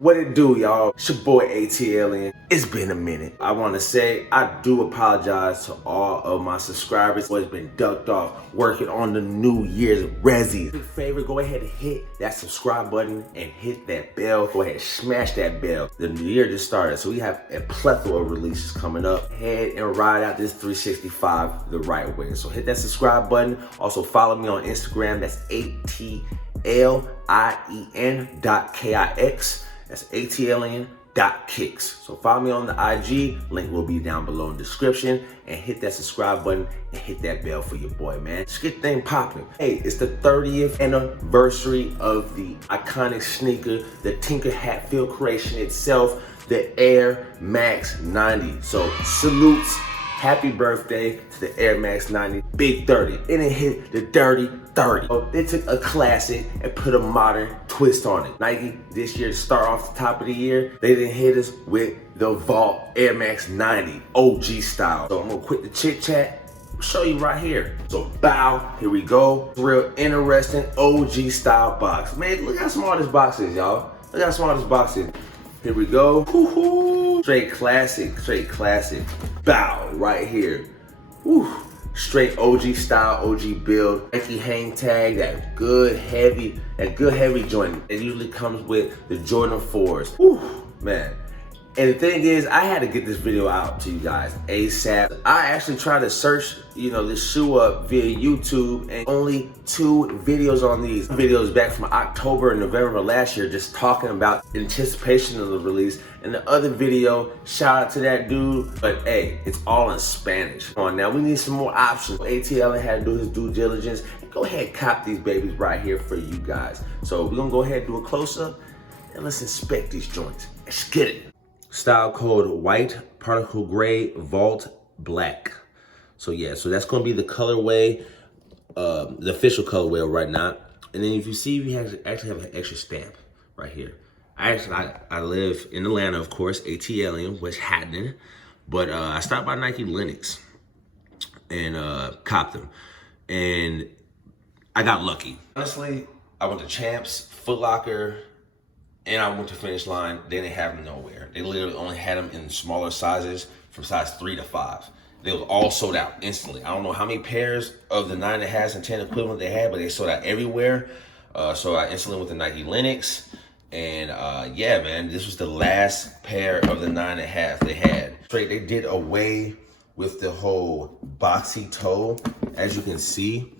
What it do, y'all? It's your boy ATLN. It's been a minute. I want to say I do apologize to all of my subscribers who has been ducked off working on the New Year's Resi. Big favor, go ahead and hit that subscribe button and hit that bell. Go ahead and smash that bell. The new year just started, so we have a plethora of releases coming up. Head and ride out this 365 the right way. So hit that subscribe button. Also follow me on Instagram. That's ATLIEN.KIX. That's ATLN.kicks. So follow me on the IG, link will be down below in the description, and hit that subscribe button and hit that bell for your boy, man. Just get thing popping. Hey, it's the 30th anniversary of the iconic sneaker, the Tinker Hatfield creation itself, the Air Max 90. So salutes, happy birthday to the Air Max 90, big 30. And it hit the dirty 30. So they took a classic and put a modern twist on it. Nike this year, to start off the top of the year, they didn't hit us with the Vault Air Max 90 OG style. So I'm gonna quit the chit chat, show you right here. So bow, here we go. Real interesting OG style box. Man, look how small this box is, y'all. Look how small this box is. Here we go. Woo-hoo. Straight classic, straight classic. Bow, right here. Woo. Straight OG style, OG build. Nike hang tag, that good heavy joint. It usually comes with the Jordan 4s. Woo, man. And the thing is, I had to get this video out to you guys ASAP. I actually tried to search, this shoe up via YouTube, and only 2 videos on these. Videos back from October and November of last year, just talking about anticipation of the release. And the other video, shout out to that dude, but hey, it's all in Spanish. Come on now, we need some more options. ATL had to do his due diligence, and go ahead and cop these babies right here for you guys. So we're gonna go ahead and do a close-up, and let's inspect these joints. Let's get it. Style code white, particle gray, vault black. So yeah, so that's gonna be the colorway, the official colorway right now. And then if you see, we actually have an extra stamp right here. I live in Atlanta, of course, ATLian, West Hatton, but I stopped by Nike Linux and copped them, and I got lucky. Honestly, I went to Champs, Foot Locker, and I went to Finish Line. They didn't have them nowhere. They literally only had them in smaller sizes from size 3 to 5. They was all sold out instantly. I don't know how many pairs of the 9.5s and 10 equivalent they had, but they sold out everywhere. So I instantly went to Nike Linux. And yeah, man, this was the last pair of the 9.5 they had. They did away with the whole boxy toe. As you can see,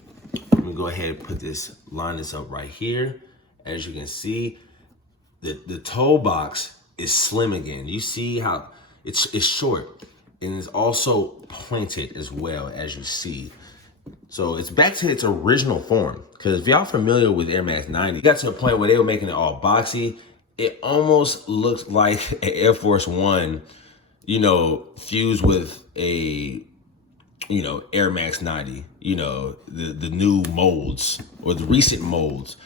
let me go ahead and line this up right here. As you can see, the toe box is slim again. You see how it's short, and it's also pointed as well, as you see. So it's back to its original form. Because if y'all familiar with Air Max 90, it got to a point where they were making it all boxy. It almost looked like an Air Force One, fused with a, Air Max 90, the new molds or the recent molds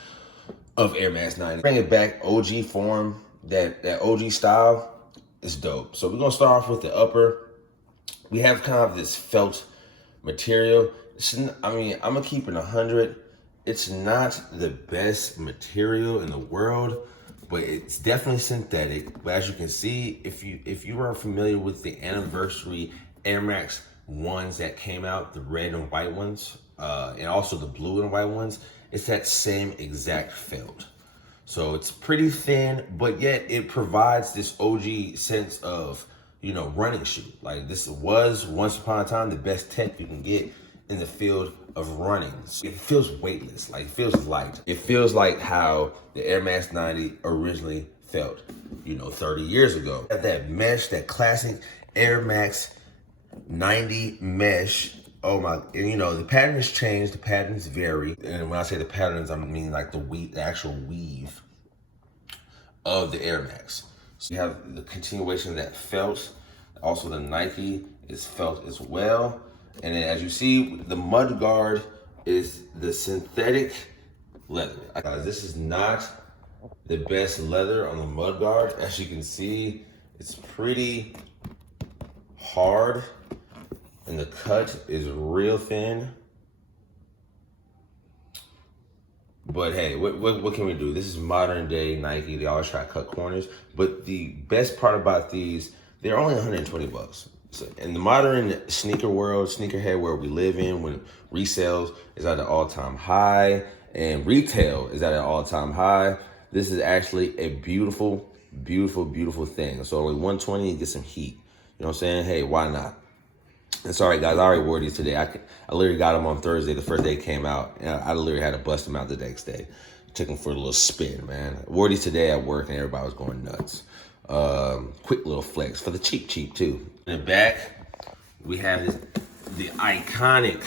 of Air Max 90. Bring it back OG form, that OG style is dope. So we're gonna start off with the upper. We have kind of this felt material. I'm gonna keep it 100. It's not the best material in the world, but it's definitely synthetic. But as you can see, if you are familiar with the anniversary Air Max 1s that came out, the red and white ones, and also the blue and white ones, it's that same exact felt. So it's pretty thin, but yet it provides this OG sense of, running shoe. Like, this was once upon a time the best tech you can get in the field of running. So it feels weightless, like it feels light. It feels like how the Air Max 90 originally felt, 30 years ago. That mesh, that classic Air Max 90 mesh. Oh my, and the patterns change, the patterns vary. And when I say the patterns, I mean like the actual weave of the Air Max. So you have the continuation of that felt. Also the Nike is felt as well. And then as you see, the mud guard is the synthetic leather. This is not the best leather on the mud guard. As you can see, it's pretty hard. And the cut is real thin. But hey, what can we do? This is modern day Nike. They always try to cut corners. But the best part about these, they're only 120 bucks. So in the modern sneaker world, sneakerhead world we live in, when resales is at an all-time high and retail is at an all-time high, this is actually a beautiful, beautiful, beautiful thing. So only 120, you get some heat. You know what I'm saying? Hey, why not? And sorry guys, I already wore these today. I literally got them on Thursday, the first day it came out. And I literally had to bust them out the next day. Took them for a little spin, man. I wore these today at work and everybody was going nuts. Quick little flex for the cheap too. In the back, we have the iconic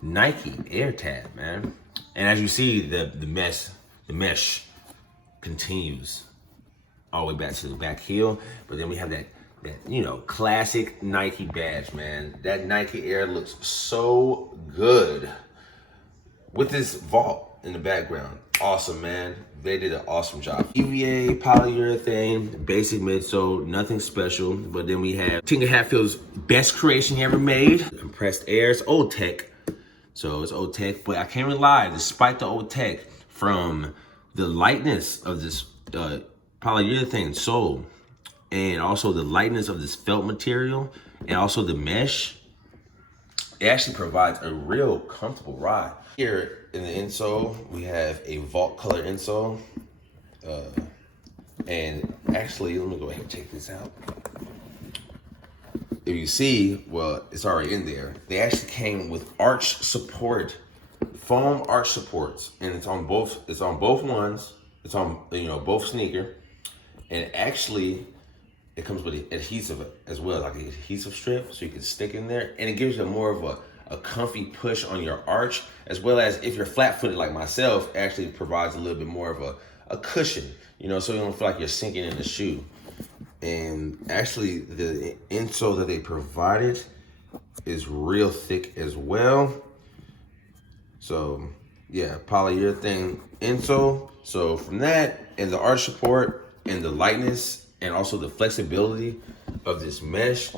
Nike Air tag, man. And as you see, the mesh continues all the way back to the back heel. But then we have that you know, classic Nike badge, man. That Nike Air looks so good with this vault in the background. Awesome, man. They did an awesome job. EVA, polyurethane, basic midsole, nothing special. But then we have Tinker Hatfield's best creation he ever made. Compressed air, it's old tech. So it's old tech, but I can't really lie, despite the old tech, from the lightness of this polyurethane sole, and also the lightness of this felt material, and also the mesh, it actually provides a real comfortable ride. Here in the insole, we have a vault color insole. And actually, let me go ahead and take this out. If you see, well, it's already in there. They actually came with arch support, foam arch supports, and it's on both ones. It's on, you know, both sneaker. And actually, it comes with adhesive as well, like an adhesive strip, so you can stick in there, and it gives you more of a comfy push on your arch, as well as if you're flat-footed like myself, it actually provides a little bit more of a cushion, you know, so you don't feel like you're sinking in the shoe. And actually, the insole that they provided is real thick as well. So yeah, polyurethane insole. So from that, and the arch support, and the lightness, and also the flexibility of this mesh,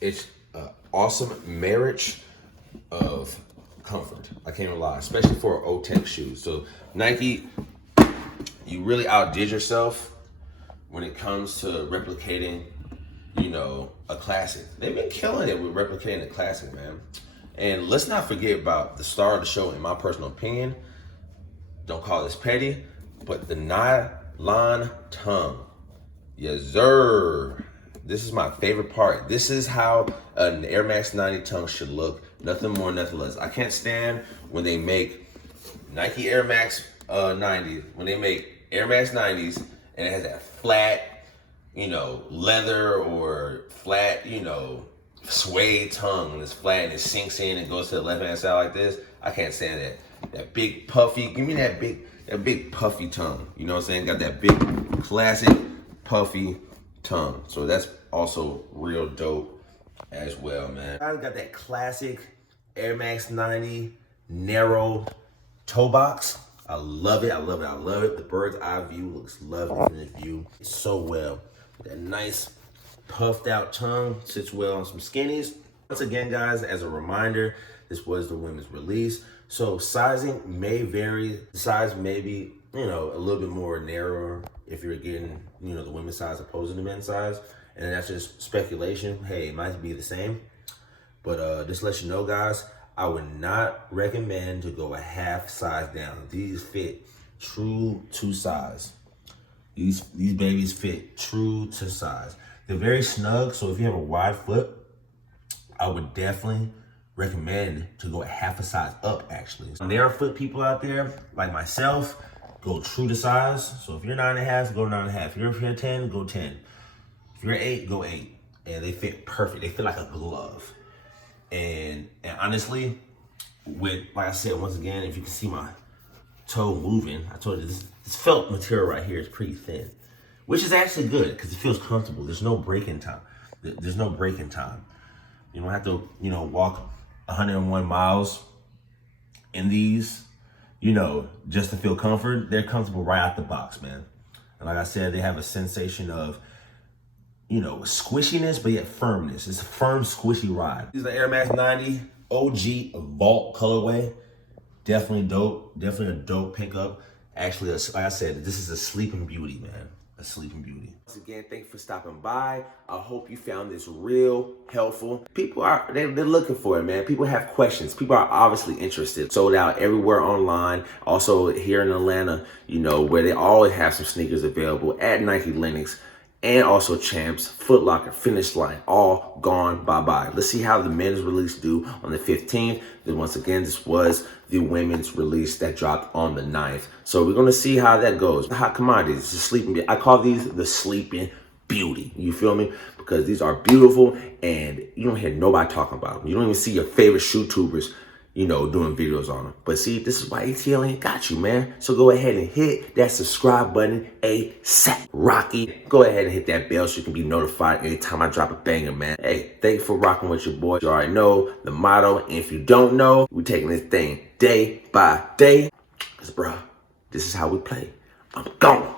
it's an awesome marriage of comfort. I can't even lie, especially for an O-Tech shoe. So Nike, you really outdid yourself when it comes to replicating, you know, a classic. They've been killing it with replicating a classic, man. And let's not forget about the star of the show, in my personal opinion. Don't call this petty, but the nylon tongue. Yes, sir. This is my favorite part. This is how an Air Max 90 tongue should look. Nothing more, nothing less. I can't stand when they make Nike Air Max 90s, when they make Air Max 90s, and it has that flat, you know, leather or flat, you know, suede tongue, and it's flat and it sinks in and goes to the left-hand side like this. I can't stand that. That big puffy, give me that big puffy tongue. You know what I'm saying? Got that big classic puffy tongue. So that's also real dope as well, man. I got that classic Air Max 90 narrow toe box. I love it, I love it, I love it. The bird's eye view looks lovely from this view. It's so well. That nice puffed out tongue sits well on some skinnies. Once again, guys, as a reminder, this was the women's release. So sizing may vary. The size may be, you know, a little bit more narrower if you're getting, you know, the women's size opposed to the men's size. And that's just speculation. Hey, it might be the same. But just to let you know, guys, I would not recommend to go a half size down. These fit true to size. These babies fit true to size. They're very snug, so if you have a wide foot, I would definitely recommend to go a half a size up, actually. Narrow foot people out there, like myself, go true to size. So if you're 9.5, go 9.5. If you're 10, go 10. If you're 8, go 8. And they fit perfect. They fit like a glove. And honestly, with, like I said, once again, if you can see my toe moving, I told you this felt material right here is pretty thin, which is actually good because it feels comfortable. There's no break-in time. There's no break-in time. You don't have to, you know, walk 101 miles in these, you know, just to feel comfort. They're comfortable right out the box, man. And like I said, they have a sensation of, you know, squishiness, but yet firmness. It's a firm, squishy ride. These are the Air Max 90 OG Vault colorway. Definitely dope. Definitely a dope pickup. Actually, like I said, this is a sleeping beauty, man. A sleeping beauty. Once again, thank you for stopping by. I hope you found this real helpful. People are, they're looking for it, man. People have questions. People are obviously interested. Sold out everywhere online. Also here in Atlanta, you know, where they always have some sneakers available at Nike Linux. And also Champs, Foot Locker, Finish Line, all gone bye-bye. Let's see how the men's release do on the 15th. Then once again, this was the women's release that dropped on the 9th. So we're gonna see how that goes. The hot commodities, it's a sleeping, I call these the sleeping beauty. You feel me? Because these are beautiful and you don't hear nobody talking about them. You don't even see your favorite shoe tubers, you know, doing videos on them. But see, this is why ATL ain't got you, man. So go ahead and hit that subscribe button ASAP. Rocky, go ahead and hit that bell so you can be notified anytime I drop a banger, man. Hey, thank you for rocking with your boy. You already know the motto. And if you don't know, we're taking this thing day by day. Because, bro, this is how we play. I'm gone.